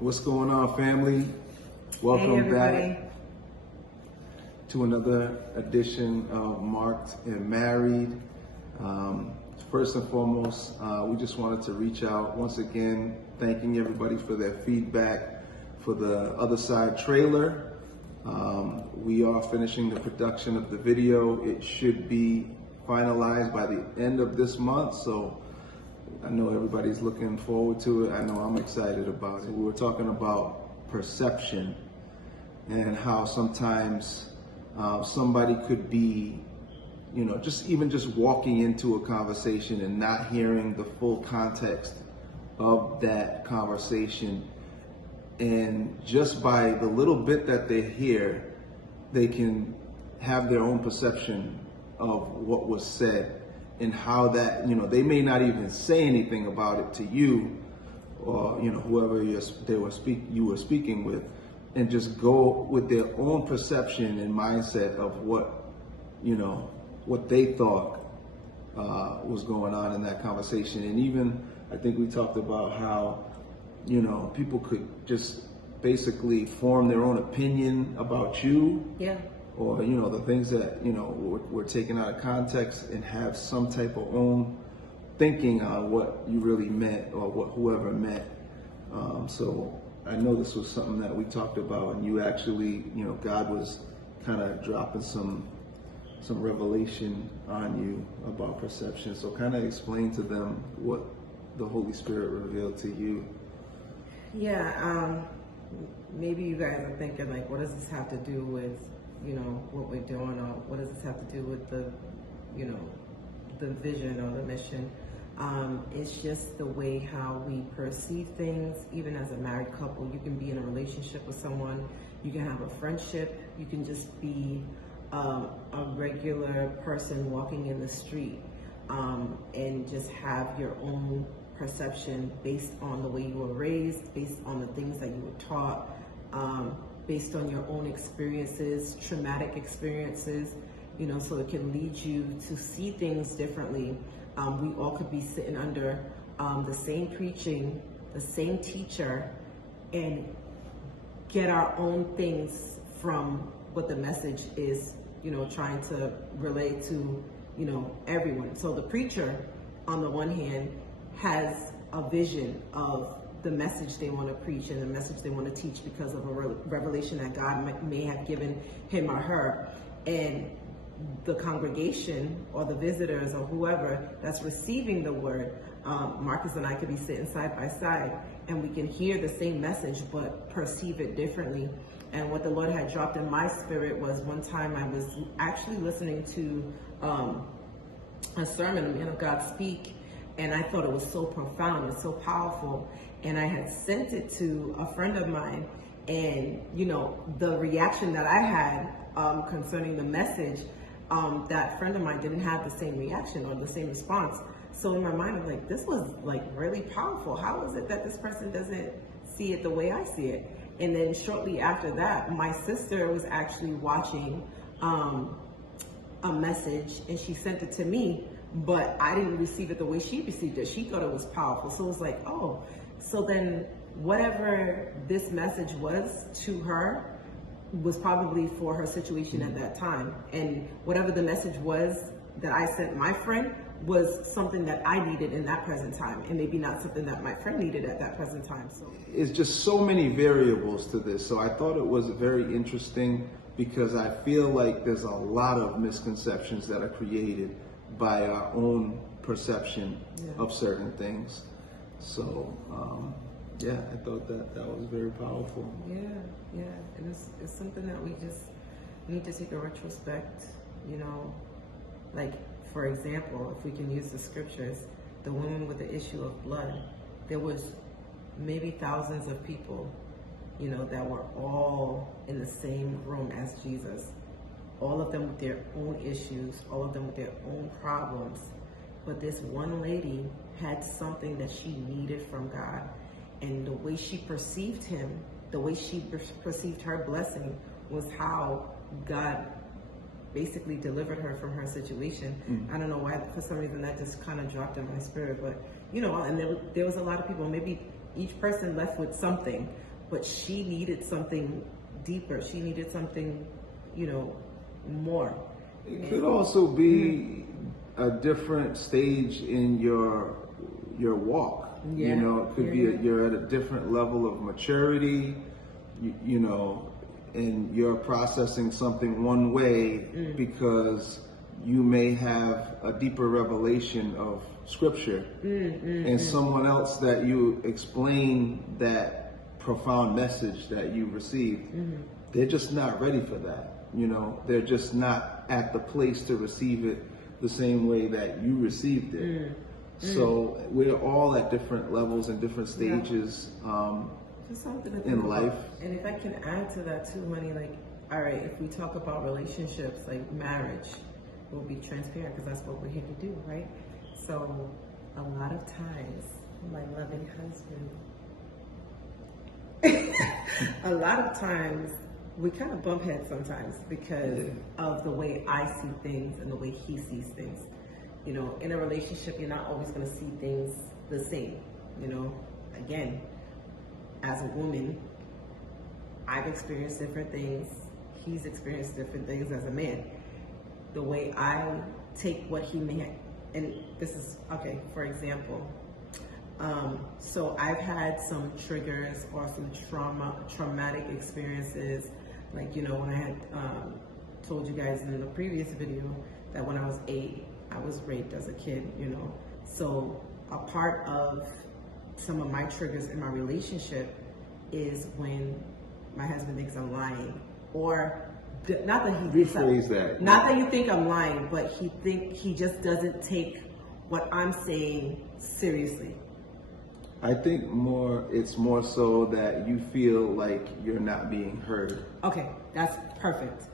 What's going on, family? Welcome back to another edition of Marked and Married. First and foremost, we just wanted to reach out once again, thanking everybody for their feedback for the Other Side trailer. We are finishing the production of the video. It should be finalized by the end of this month, so I know everybody's looking forward to it. I know I'm excited about it. We were talking about perception and how sometimes somebody could be, just walking into a conversation and not hearing the full context of that conversation. And just by the little bit that they hear, they can have their own perception of what was said and how that, they may not even say anything about it to you or, whoever you were speaking with, and just go with their own perception and mindset of what they thought was going on in that conversation. And even, I think we talked about how, people could just basically form their own opinion about you. Yeah. Or, the things that, were taken out of context and have some type of own thinking on what you really meant or what whoever meant. So I know this was something that we talked about, and you actually, God was kind of dropping some revelation on you about perception. So kind of explain to them what the Holy Spirit revealed to you. Yeah, maybe you guys are thinking, like, what does this have to do with, what we're doing, or what does this have to do with the, the vision or the mission? It's just the way how we perceive things. Even as a married couple, you can be in a relationship with someone, you can have a friendship, you can just be a regular person walking in the street, and just have your own perception based on the way you were raised, based on the things that you were taught, based on your own experiences, traumatic experiences, so it can lead you to see things differently. We all could be sitting under the same preaching, the same teacher, and get our own things from what the message is, trying to relay to, everyone. So the preacher, on the one hand, has a vision of the message they want to preach and the message they want to teach because of a revelation that God may have given him or her. And the congregation or the visitors or whoever that's receiving the word, Marcus and I could be sitting side by side and we can hear the same message but perceive it differently. And what the Lord had dropped in my spirit was, one time I was actually listening to a sermon, a man of God speak, and I thought it was so profound and so powerful. And I had sent it to a friend of mine, and the reaction that I had concerning the message, that friend of mine didn't have the same reaction or the same response. So in my mind, I'm like, this was like really powerful. How is it that this person doesn't see it the way I see it? And then shortly after that, my sister was actually watching a message, and she sent it to me, but I didn't receive it the way she received it. She thought it was powerful. So it was like, oh, so then whatever this message was to her was probably for her situation at that time. And whatever the message was that I sent my friend was something that I needed in that present time, and maybe not something that my friend needed at that present time. So it's just so many variables to this. So I thought it was very interesting because I feel like there's a lot of misconceptions that are created by our own perception of certain things. So, I thought that was very powerful. Yeah. And it's something that we just need to take a retrospect, like, for example, if we can use the scriptures, the woman with the issue of blood, there was maybe thousands of people, that were all in the same room as Jesus. All of them with their own issues, all of them with their own problems. But this one lady had something that she needed from God. And the way she perceived him, the way she perceived her blessing, was how God basically delivered her from her situation. I don't know why, for some reason that just kind of dropped in my spirit, but and there was a lot of people, maybe each person left with something, but she needed something deeper. She needed something, more. It could also be a different stage in your walk. Yeah. It could be you're at a different level of maturity, and you're processing something one way because you may have a deeper revelation of scripture, and someone else that you explain that profound message that you received, they're just not ready for that. They're just not at the place to receive it the same way that you received it. So we're all at different levels and different stages Just something to think in about. life. And if I can add to that too, Money, like, all right, if we talk about relationships, like marriage, we'll be transparent because that's what we're here to do, right? So a lot of times, my loving husband, a lot of times we kind of bump heads sometimes because of the way I see things and the way he sees things. In a relationship, you're not always going to see things the same. Again, as a woman, I've experienced different things. He's experienced different things as a man. The way I take what he may have, and this is, okay, for example, so I've had some triggers or some traumatic experiences. Like, when I had told you guys in the previous video that when I was 8, I was raped as a kid, So a part of some of my triggers in my relationship is when my husband thinks I'm lying, or not that he rephrase that. Not that you think I'm lying, but he just doesn't take what I'm saying seriously. I think it's more so that you feel like you're not being heard. Okay, that's perfect.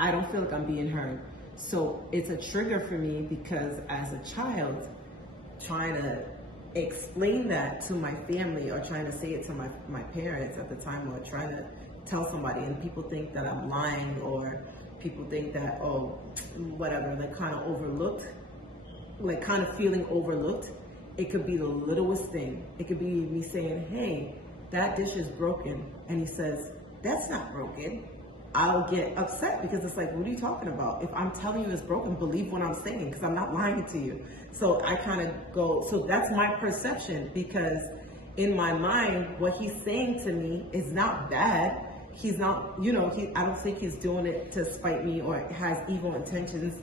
I don't feel like I'm being heard. So it's a trigger for me because as a child, trying to explain that to my family or trying to say it to my parents at the time, or trying to tell somebody, and people think that I'm lying, or people think that, oh, whatever, like kind of overlooked, like kind of feeling overlooked. It could be the littlest thing. It could be me saying, hey, that dish is broken. And he says, that's not broken. I'll get upset because it's like, what are you talking about? If I'm telling you it's broken, believe what I'm saying, because I'm not lying to you. So I kind of go, so that's my perception, because in my mind, what he's saying to me is not bad. He's not, I don't think he's doing it to spite me or has evil intentions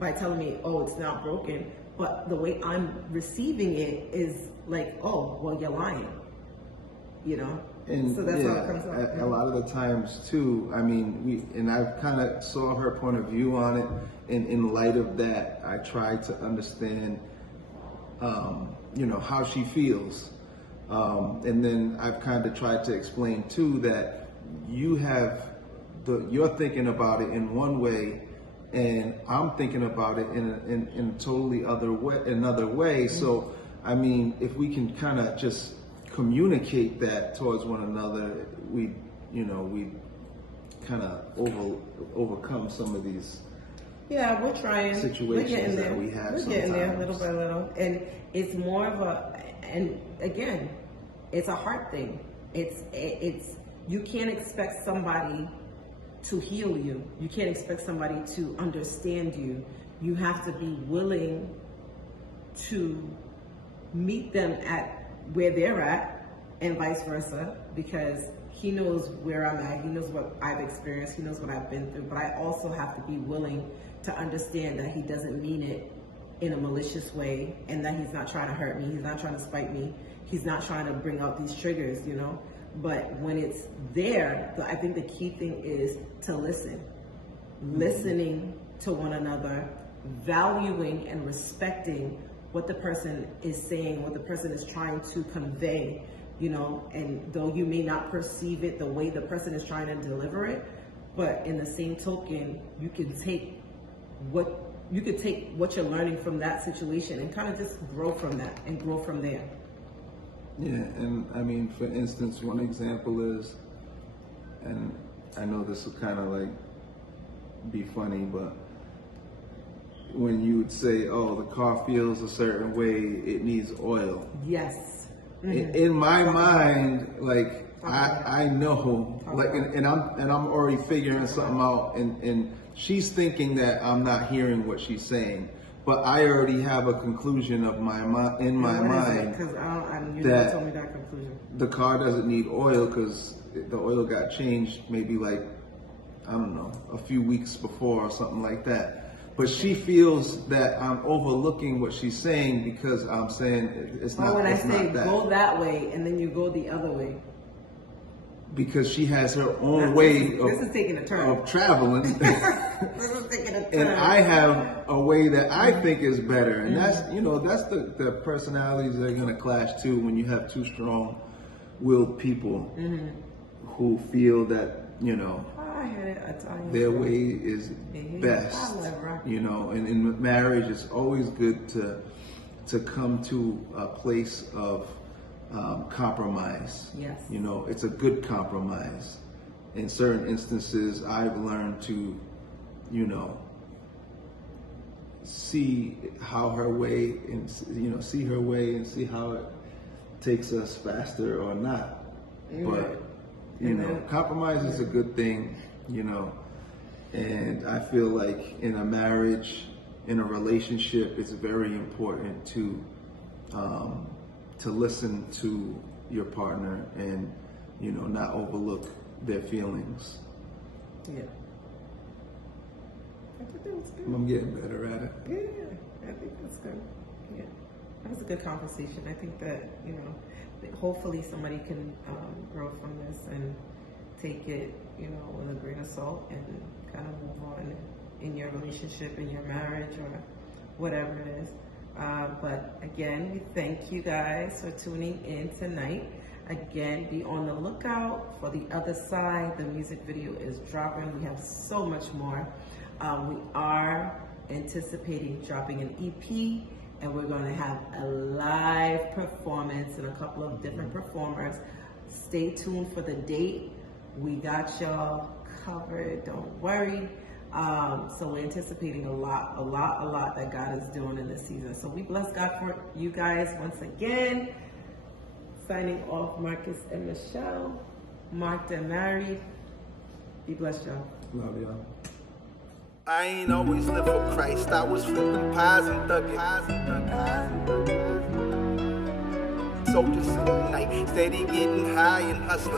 by telling me, oh, it's not broken. But the way I'm receiving it is like, oh, well, you're lying, And so that's how it comes up. A lot of the times too, I kind of saw her point of view on it, and in light of that, I tried to understand, how she feels. And then I've kind of tried to explain too that you're thinking about it in one way, and I'm thinking about it in a totally another way. So, if we can kind of just communicate that towards one another, we kind of overcome some of these. Yeah, we're trying. Situations that we have. We're getting there little by little, and it's more of and again, it's a heart thing. It's you can't expect somebody to heal you. You can't expect somebody to understand you. You have to be willing to meet them at where they're at, and vice versa, because he knows where I'm at. He knows what I've experienced. He knows what I've been through. But I also have to be willing to understand that he doesn't mean it in a malicious way, and that he's not trying to hurt me. He's not trying to spite me. He's not trying to bring out these triggers, But when it's there, I think the key thing is to listen. Listening to one another, valuing and respecting what the person is saying, what the person is trying to convey, and though you may not perceive it the way the person is trying to deliver it, but in the same token, you could take what you're learning from that situation and kind of just grow from that and grow from there. Yeah, and for instance, one example is, and I know this will kind of like be funny, but when you would say, oh, the car feels a certain way, it needs oil. Yes. In my mind, like, I know, like, and I'm already figuring something out, and she's thinking that I'm not hearing what she's saying, but I already have a conclusion of my mind Because you never told me that conclusion. The car doesn't need oil because the oil got changed maybe like, I don't know, a few weeks before or something like that. But she feels that I'm overlooking what she's saying because I'm saying it's not. When I it's say not that. go that way and then you go the other way. Because she has her own way this is taking a turn. of traveling. This is taking a turn. And I have a way that I think is better. And that's the personalities that are going to clash too when you have two strong-willed people who feel that, their way is best. And in marriage, it's always good to come to a place of compromise. Yes. It's a good compromise. In certain instances, I've learned to, see how her way and, see her way and see how it takes us faster or not. But, compromise is a good thing, and I feel like in a marriage, in a relationship, it's very important to listen to your partner and, not overlook their feelings. Yeah. I think that was good. I'm getting better at it. Yeah, I think that's good. Yeah. That was a good conversation. I think that, hopefully somebody can grow from this and take it, with a grain of salt and kind of move on in your relationship, in your marriage, or whatever it is. But again, we thank you guys for tuning in tonight. Again, be on the lookout for The Other Side. The music video is dropping. We have so much more. We are anticipating dropping an EP, and we're going to have a live performance and a couple of different performers. Stay tuned for the date. We got y'all covered, don't worry. So we're anticipating a lot that God is doing in this season. So we bless God for you guys once again. Signing off, Marcus and Michelle, marked and married. Be blessed, y'all. Love y'all. I ain't always live for Christ. I was flipping pies and thugging. Soldiers in the night, steady getting high and hustling.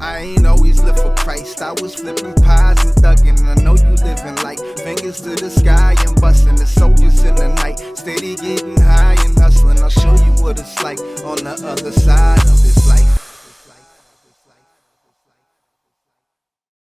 I ain't always live for Christ. I was flipping pies and thugging. I know you living like fingers to the sky and busting. The soldiers in the night, steady getting high and hustling. I'll show you what it's like on the other side of it.